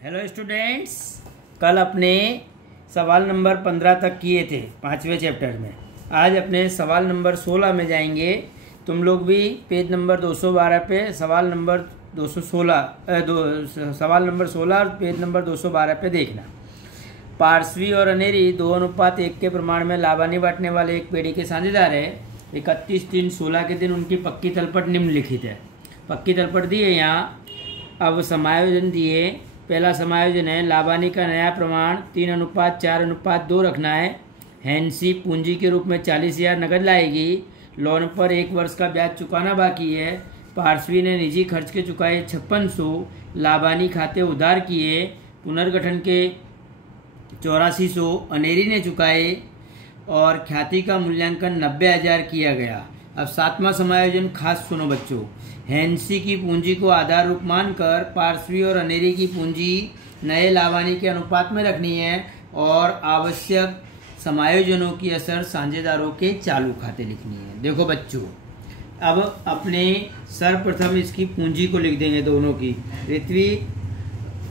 Hello students, कल अपने सवाल नंबर 15 तक किए थे 5वें चैप्टर में। आज अपने सवाल नंबर 16 में जाएंगे। तुम लोग भी पेज नंबर 212 पे सवाल नंबर 16 और पेज नंबर 212 पे देखना। पार्श्वी और अनेरी 2:1 के प्रमाण में लाभानी बांटने वाले एक पेड़ी के साझेदार है। 31/3/16 के दिन उनकी पक्की तलपट निम्नलिखित है। पक्की तलपट दी है यहाँ। अब समायोजन दिए। पहला समायोजन है, लाभानी का नया प्रमाण 3:4:2 रखना है। हैंसी पूंजी के रूप में 40,000 नकद लाएगी। लोन पर 1 वर्ष का ब्याज चुकाना बाकी है। पार्श्वी ने निजी खर्च के चुकाए 5600। लाभानी खाते उधार किए। पुनर्गठन के 8400 अनेरी ने चुकाए और ख्याति का मूल्यांकन 90,000 किया गया। अब 7वां समायोजन खास सुनो बच्चों। हैंसी की पूंजी को आधार रूप मानकर पार्श्वी और अनेरी की पूंजी नए लाभानी के अनुपात में रखनी है और आवश्यक समायोजनों की असर साझेदारों के चालू खाते लिखनी है। देखो बच्चों, अब अपने सर्वप्रथम इसकी पूंजी को लिख देंगे दोनों की, पृथ्वी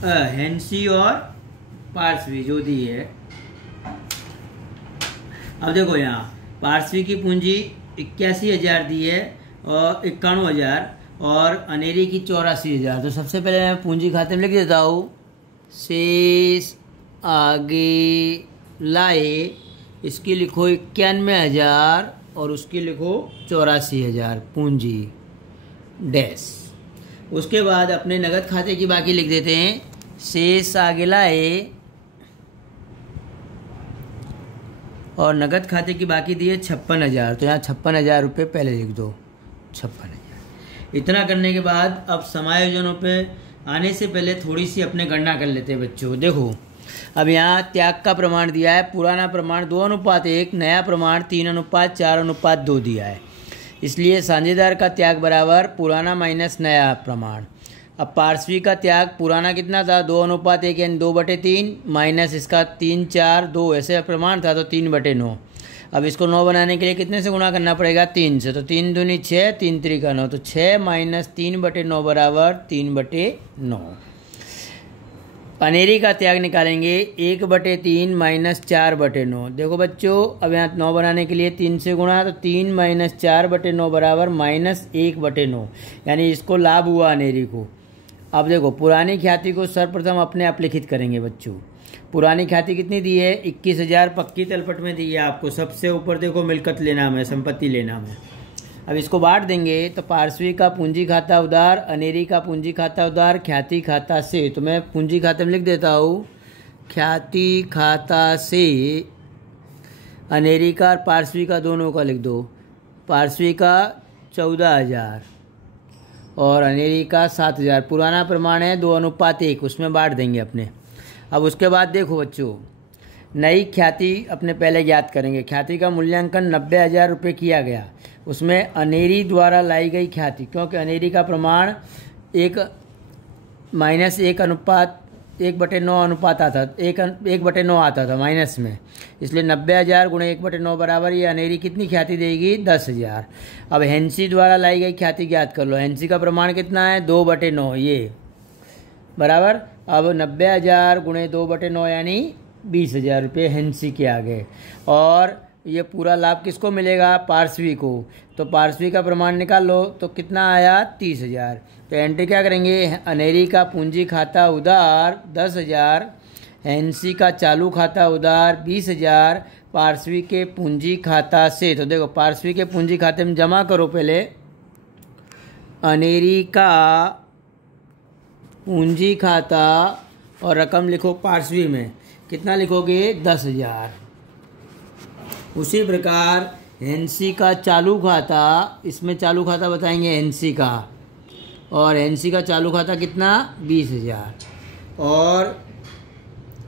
हैंसी और पार्श्वी जो दी है। अब देखो यहाँ पार्श्वी की पूंजी 81,000 दी है और 91,000 और अनेरी की 84,000। तो सबसे पहले मैं पूंजी खाते में लिख देता हूँ। शेष आगे लाए, इसकी लिखो 91,000 और उसकी लिखो 84,000 पूंजी डैश। उसके बाद अपने नगद खाते की बाकी लिख देते हैं। शेष आगे लाए और नगद खाते की बाकी दी है 56,000। तो यहाँ 56,000 रुपये पहले लिख दो, 56,000। इतना करने के बाद अब समायोजनों पे आने से पहले थोड़ी सी अपने गणना कर लेते हैं बच्चों। देखो अब यहाँ त्याग का प्रमाण दिया है। पुराना प्रमाण 2:1, नया प्रमाण 3:4:2 दिया है। इसलिए साझेदार का त्याग बराबर पुराना माइनस नया प्रमाण। अब पार्श्वी का त्याग पुराना कितना था, 2:1 यानी 2/3 माइनस इसका 3/4:2 ऐसे प्रमाण था तो 3/9। अब इसको 9 बनाने के लिए कितने से गुणा करना पड़ेगा, 3 से। तो 3 दूनी 6, 3 त्रिका 9, तो 6 माइनस 3/9 बराबर 3/9। अनेरी का त्याग निकालेंगे 1/3 माइनस 4/9। देखो बच्चों, अब यहाँ 9 बनाने के लिए 3 से गुणा, तो 3 माइनस 4/9 बराबर -1/9, यानी इसको लाभ हुआ अनेरी को। अब देखो पुरानी ख्याति को सर्वप्रथम अपने आप लिखित करेंगे बच्चों। पुरानी ख्याति कितनी दी है, 21,000 पक्की तलपट में दी है आपको। सबसे ऊपर देखो मिलकत लेना में, संपत्ति लेना में। अब इसको बांट देंगे तो पार्श्वी का पूंजी खाता उधार, अनेरी का पूंजी खाता उधार, ख्याति खाता से। तो मैं पूंजी खाते में लिख देता हूँ ख्याति खाता से अनेरी का और पार्श्वी का दोनों का लिख दो। पार्श्वी का 14,000 और अनेरी का 7,000। पुराना प्रमाण है 2:1, उसमें बांट देंगे अपने। अब उसके बाद देखो बच्चों, नई ख्याति अपने पहले ज्ञात करेंगे। ख्याति का मूल्यांकन 90,000 रुपये किया गया। उसमें अनेरी द्वारा लाई गई ख्याति, क्योंकि अनेरी का प्रमाण 1:9 अनुपात आता, 1/9 आता था माइनस में। इसलिए 90,000 गुणे 1/9 बराबर ये अनेरी कितनी ख्याति देगी, 10,000। अब हैंसी द्वारा लाई गई ख्याति ज्ञात कर लो। हैंसी का प्रमाण कितना है, 2/9 ये बराबर। अब 90,000 गुणे 2/9 यानी 20,000 रुपये हैंसी के आ गए। और ये पूरा लाभ किसको मिलेगा, पार्श्वी को। तो पार्श्वी का प्रमाण निकाल लो तो कितना आया, 30,000। तो एंट्री क्या करेंगे, अनेरी का पूंजी खाता उधार 10,000, हैंसी का चालू खाता उधार 20,000, पार्श्वी के पूंजी खाता से। तो देखो पार्श्वी के पूंजी खाते में जमा करो पहले अनेरी का पूंजी खाता और रकम लिखो पार्श्वी में। कितना लिखोगे, 10,000। उसी प्रकार हैंसी का चालू खाता, इसमें चालू खाता बताएंगे हैंसी का, और हैंसी का चालू खाता कितना, 20,000। और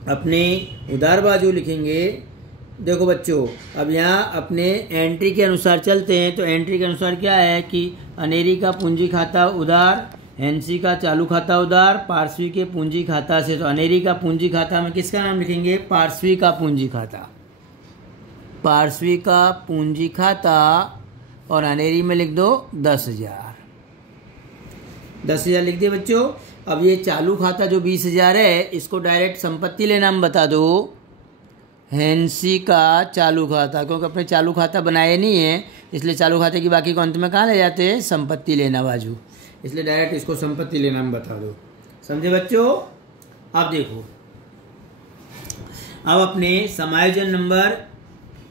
अपने उधार बाजू लिखेंगे। देखो बच्चों, अब यहाँ अपने एंट्री के अनुसार चलते हैं। तो एंट्री के अनुसार क्या है कि अनेरी का पूंजी खाता उधार, हैंसी का चालू खाता उधार, पार्श्वी के पूंजी खाता से। तो अनेरी का पूंजी खाता में किसका नाम लिखेंगे, पार्श्वी का पूंजी खाता। पार्श्वी का पूंजी खाता और अनेरी में लिख दो 10,000। 10,000 लिख दिए बच्चों। अब ये चालू खाता जो 20,000 है, इसको डायरेक्ट संपत्ति लेना हम बता दो, हैंसी का चालू खाता, क्योंकि अपने चालू खाता बनाए नहीं है, इसलिए चालू खाते की बाकी को अंत में कहाँ ले जाते हैं, संपत्ति लेना बाजू, इसलिए डायरेक्ट इसको संपत्ति लेना हम बता दो। समझे बच्चों। अब देखो, अब अपने समायोजन नंबर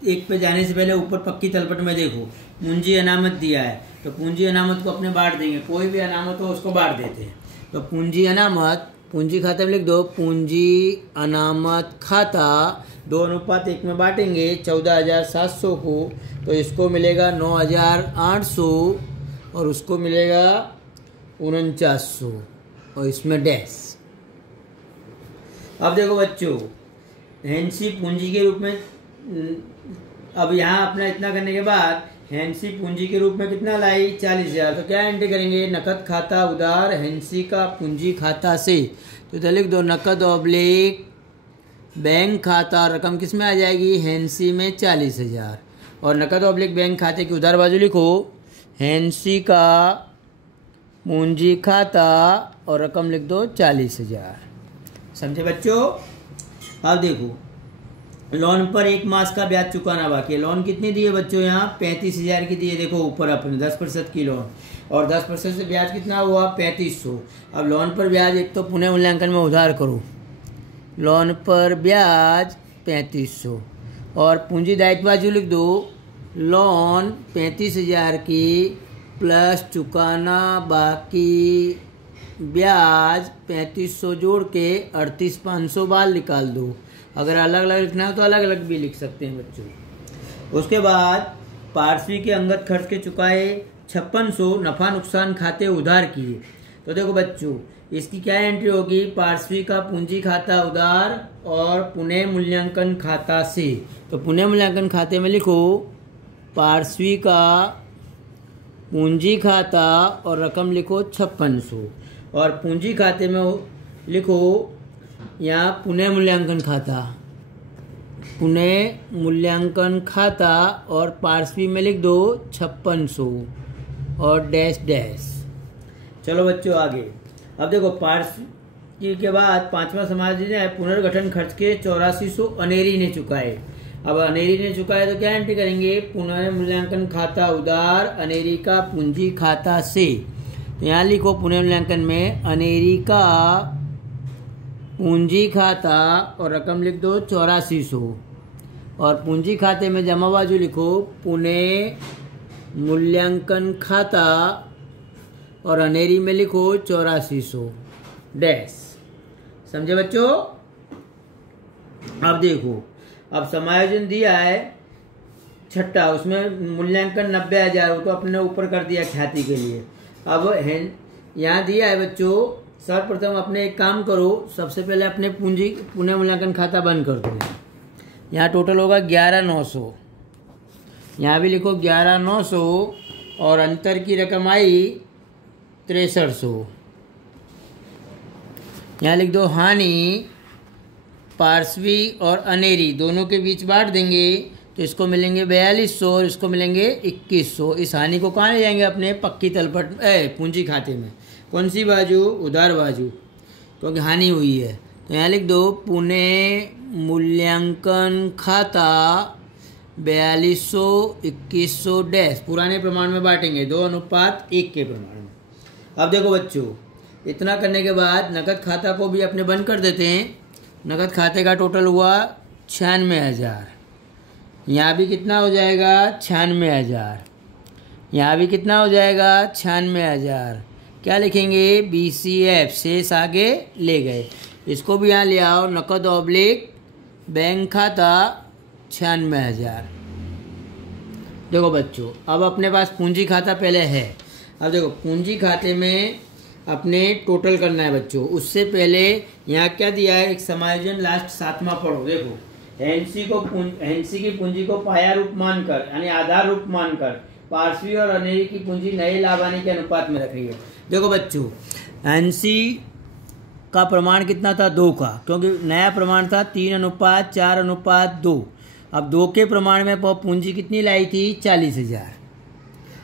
1 पे जाने से पहले ऊपर पक्की तलपट में देखो पूंजी अनामत दिया है, तो पूंजी अनामत को अपने बांट देंगे, कोई भी अनामत हो उसको बांट देते हैं। तो पूंजी अनामत, पूंजी खाता में लिख दो, पूंजी अनामत खाता 2:1 में बांटेंगे 14,700 को, तो इसको मिलेगा 9,800 और उसको मिलेगा 4900 और इसमें डैश। अब देखो बच्चों, हैंसी पूंजी के रूप में, अब यहाँ अपना इतना करने के बाद हैंसी पूंजी के रूप में कितना लाई, 40,000, तो क्या एंट्री करेंगे, नकद खाता उधार हैंसी का पूंजी खाता से, तो लिख दो नकद ऑब्लिक बैंक खाता, रकम किस में आ जाएगी, हैंसी में 40,000, और नकद ऑब्लिक बैंक खाते की उधार बाजू लिखो हैंसी का पूंजी खाता और रकम लिख दो 40,000। समझे बच्चों। अब देखो, लोन पर 1 मास का ब्याज चुकाना बाकी है। लोन कितनी दी है बच्चों, यहाँ 35,000 की दी है, देखो ऊपर अपने 10% की लोन, और 10% से ब्याज कितना हुआ 3500। अब लोन पर ब्याज एक तो पुनः मूल्यांकन में उधार करो, लोन पर ब्याज 3500 और पूंजी दायित्व बाजू लिख दो, लोन 35,000 की प्लस चुकाना बाकी ब्याज 3500 जोड़ के 38,500 बाल निकाल दो। अगर अलग अलग लिखना हो तो अलग अलग भी लिख सकते हैं बच्चों। उसके बाद पार्श्वी के अंगत खर्च के चुकाए 5600, नफा नुकसान खाते उधार किए। तो देखो बच्चों, इसकी क्या एंट्री होगी, पार्श्वी का पूंजी खाता उधार और पुनः मूल्यांकन खाता से। तो पुनः मूल्यांकन खाते में लिखो पार्श्वी का पूंजी खाता और रकम लिखो 5600, और पूंजी खाते में लिखो यहाँ पुनः मूल्यांकन खाता, पुनः मूल्यांकन खाता, और पार्श्वी में लिख दो 5600 और डैश डैश। चलो बच्चों आगे। अब देखो, पार्श्वी के बाद 5वां समायोजन है, पुनर्गठन खर्च के 8400 अनेरी ने चुकाए। अब अनेरी ने चुकाए तो क्या एंट्री करेंगे, पुनः मूल्यांकन खाता उधार अनेरी का पूंजी खाता से। तो यहाँ लिखो पुनः मूल्यांकन में अनेरी का पूंजी खाता और रकम लिख दो 8400, और पूंजी खाते में जमा बाजू लिखो पुनः मूल्यांकन खाता और अनेरी में लिखो 8400 डैश। समझे बच्चों। अब देखो, अब समायोजन दिया है 6ठा, उसमें मूल्यांकन 90,000, वो तो अपने ऊपर कर दिया ख्याति के लिए। अब यहाँ दिया है बच्चों, सर्वप्रथम अपने एक काम करो, सबसे पहले अपने पूंजी पुनः मूल्यांकन खाता बंद कर दो। यहाँ टोटल होगा 11,900, यहाँ भी लिखो 11,900 और अंतर की रकम आई 6300। यहाँ लिख दो हानि पार्श्वी और अनेरी दोनों के बीच बांट देंगे, तो इसको मिलेंगे 4200 और इसको मिलेंगे 2100। इस हानि को कहाँ ले जाएंगे, अपने पक्की तलपट पूंजी खाते में। कौन सी बाजू, उधार बाजू, क्योंकि हानि हुई है। तो यहाँ लिख दो पुनः मूल्यांकन खाता 4200 2100 डैश, पुराने प्रमाण में बांटेंगे 2:1 के प्रमाण में। अब देखो बच्चों, इतना करने के बाद नकद खाता को भी अपने बंद कर देते हैं। नकद खाते का टोटल हुआ 96,000, यहाँ भी कितना हो जाएगा 96,000, यहाँ भी कितना हो जाएगा 96,000। क्या लिखेंगे, BCF, शेष आगे ले गए, इसको भी यहाँ ले आओ, नकद ऑब्लिक बैंक खाता 96,000। देखो बच्चों, अब अपने पास पूंजी खाता पहले है। अब देखो, पूंजी खाते में अपने टोटल करना है बच्चों। उससे पहले यहाँ क्या दिया है, एक समायोजन लास्ट 7वां पढ़ो। देखो, हैंसी की पूंजी को पाया रूप मानकर, यानी आधार रूप मानकर पार्श्वी और अनेरी की पूंजी नए लाभानी के अनुपात में रखी है। देखो बच्चों, हैंसी का प्रमाण कितना था, 2 का, क्योंकि नया प्रमाण था 3:4:2। अब 2 के प्रमाण में पूंजी कितनी लाई थी, 40,000।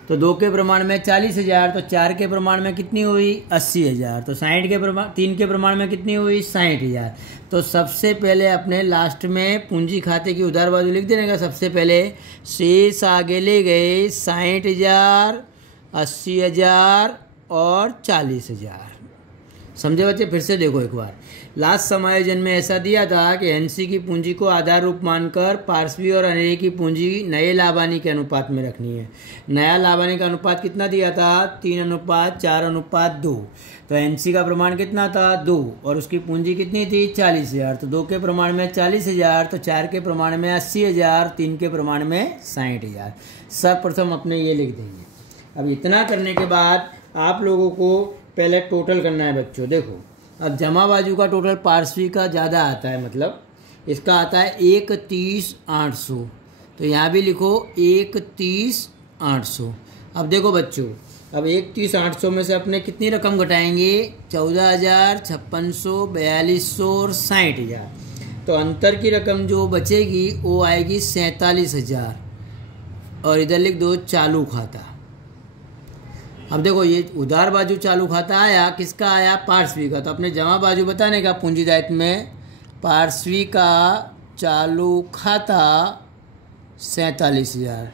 तो 2 के प्रमाण में 40,000, तो 4 के प्रमाण में कितनी हुई 80,000, तो 60 के प्रमाण 3 के प्रमाण में कितनी हुई 60,000। तो सबसे पहले अपने लास्ट में पूंजी खाते की उधार बाजू लिख देने का। सबसे पहले शेष आगे ले गए 60,000, 80,000 और 40,000। समझे बच्चे? फिर से देखो एक बार। लास्ट समायोजन में ऐसा दिया था कि एनसी की पूंजी को आधार रूप मानकर पार्श्वी और अनेरी की पूंजी नए लाभानी के अनुपात में रखनी है। नया लाभानी का अनुपात कितना दिया था 3:4:2। तो एनसी का प्रमाण कितना था 2 और उसकी पूंजी कितनी थी 40,000। तो 2 के प्रमाण में 40,000, तो 4 के प्रमाण में 80,000, 3 के प्रमाण में 60,000। सर्वप्रथम अपने ये लिख देंगे। अब इतना करने के बाद आप लोगों को पहले टोटल करना है बच्चों। देखो अब जमा बाजू का टोटल पार्श्वी का ज़्यादा आता है, मतलब इसका आता है 31,800। तो यहाँ भी लिखो 31,800। अब देखो बच्चों, अब 31,800 में से अपने कितनी रकम घटाएंगे 14,000, 5600, 4200 और 60,000। तो अंतर की रकम जो बचेगी वो आएगी 47,000 और इधर लिख दो चालू खाता। अब देखो ये उधार बाजू चालू खाता आया, किसका आया पार्श्वी का। तो अपने जमा बाजू बताने का पूंजी दायित्व में पार्श्वी का चालू खाता 47,000।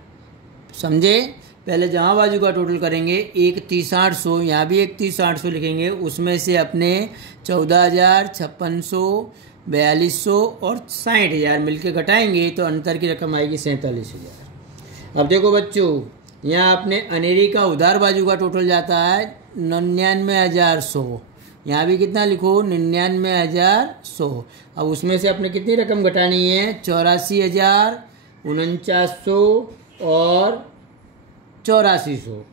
समझे? पहले जमा बाजू का टोटल करेंगे 31,800, यहाँ भी 31,800 लिखेंगे। उसमें से अपने 14,000, 5600, 4200 और 60,000 मिलके घटाएंगे तो अंतर की रकम आएगी 47,000। अब देखो बच्चों, यहाँ अपने अनेरी का उधार बाजू का टोटल जाता है 99,100। यहाँ भी कितना लिखो 99,100। अब उसमें से अपने कितनी रकम घटानी है 84,000, 4900 और 8400।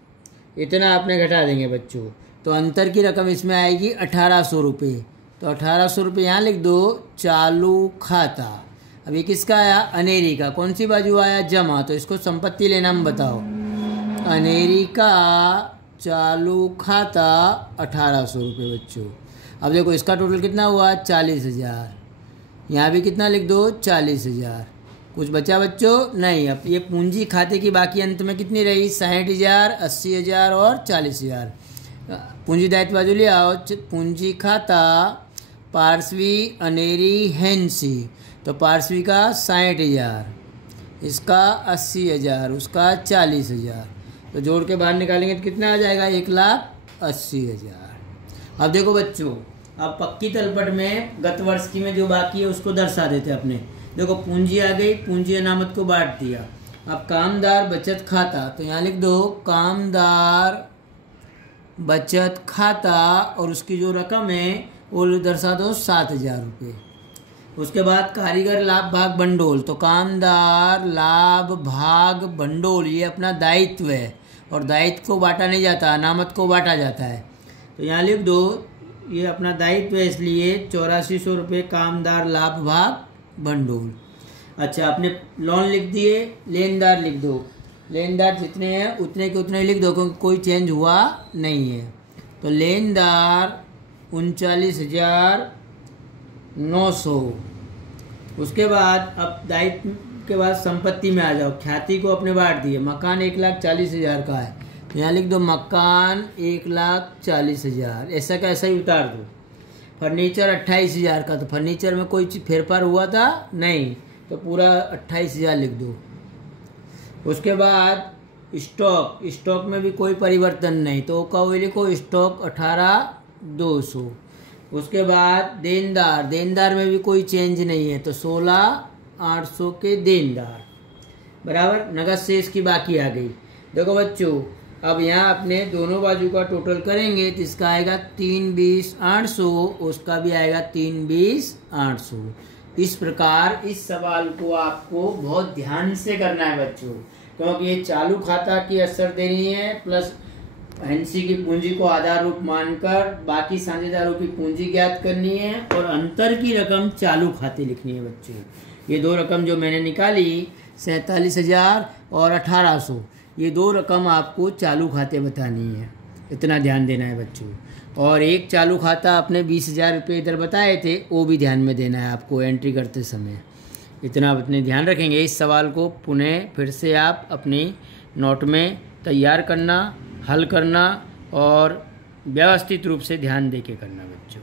इतना आपने घटा देंगे बच्चों। तो अंतर की रकम इसमें आएगी 1,800 रुपये। तो 1,800 रुपये यहाँ लिख दो चालू खाता। अब ये किसका आया अनेरी का। कौन सी बाजू आया जमा। तो इसको संपत्ति लेना हम बताओ। अनेरी का चालू खाता 1,800 रुपये बच्चों। अब देखो इसका टोटल कितना हुआ 40,000। यहाँ भी कितना लिख दो 40,000। कुछ बचा बच्चों नहीं। अब ये पूंजी खाते की बाकी अंत में कितनी रही 60,000, 80,000 और 40,000। पूंजी दायित्व बाजू ले आओ। पूंजी खाता पार्श्वी अनेरी हेंसी। तो पार्श्वी का 60,000, इसका 80,000, उसका 40,000। तो जोड़ के बाहर निकालेंगे तो कितना आ जाएगा 1,80,000। अब देखो बच्चों, अब पक्की तलपट में गत वर्ष की में जो बाकी है उसको दर्शा देते अपने। देखो पूंजी आ गई, पूंजी अनामत को बांट दिया। अब कामदार बचत खाता। तो यहाँ लिख दो कामदार बचत खाता और उसकी जो रकम है वो दर्शा दो 7,000 रुपये। उसके बाद कारीगर लाभ भाग भंडोल। तो कामदार लाभ भाग भंडोल ये अपना दायित्व है और दायित्व को बांटा नहीं जाता, अनामत को बांटा जाता है। तो यहाँ लिख दो ये अपना दायित्व है, इसलिए 8400 रुपये कामदार लाभ भाग भंडोल। अच्छा आपने लोन लिख दिए, लेनदार लिख दो। लेनदार जितने हैं उतने के उतने लिख दो क्योंकि कोई चेंज हुआ नहीं है। तो लेनदार 39,900। उसके बाद अब दायित्व के बाद संपत्ति में आ जाओ। ख्याति को अपने बांट दिए। मकान 1,40,000 का है तो यहाँ लिख दो मकान 1,40,000। ऐसा का ऐसा ही उतार दो। फर्नीचर 28,000 का। तो फर्नीचर में कोई फेरफार हुआ था नहीं, तो पूरा 28,000 लिख दो। उसके बाद स्टॉक, स्टॉक में भी कोई परिवर्तन नहीं तो का वही लिखो स्टॉक 18,200। उसके बाद देनदार, देनदार में भी कोई चेंज नहीं है तो 16,800 के देनदार बराबर। नगद शेष की बाकी आ गई। देखो बच्चों अब यहाँ अपने दोनों बाजू का टोटल करेंगे तो इसका आएगा 3,20,800, उसका भी आएगा 3,20,800। इस प्रकार इस सवाल को आपको बहुत ध्यान से करना है बच्चों, क्योंकि ये चालू खाता की असर देनी है प्लस एनसी की पूंजी को आधार रूप मानकर बाकी साझेदारों की पूंजी ज्ञात करनी है और अंतर की रकम चालू खाते लिखनी है बच्चों। ये दो रकम जो मैंने निकाली 47,000 और 1,800, ये दो रकम आपको चालू खाते बतानी है। इतना ध्यान देना है बच्चों। और एक चालू खाता अपने 20,000 रुपये इधर बताए थे वो भी ध्यान में देना है आपको एंट्री करते समय। इतना अपने ध्यान रखेंगे। इस सवाल को पुनः फिर से आप अपनी नोट में तैयार करना, हल करना और व्यवस्थित रूप से ध्यान दे के करना बच्चों।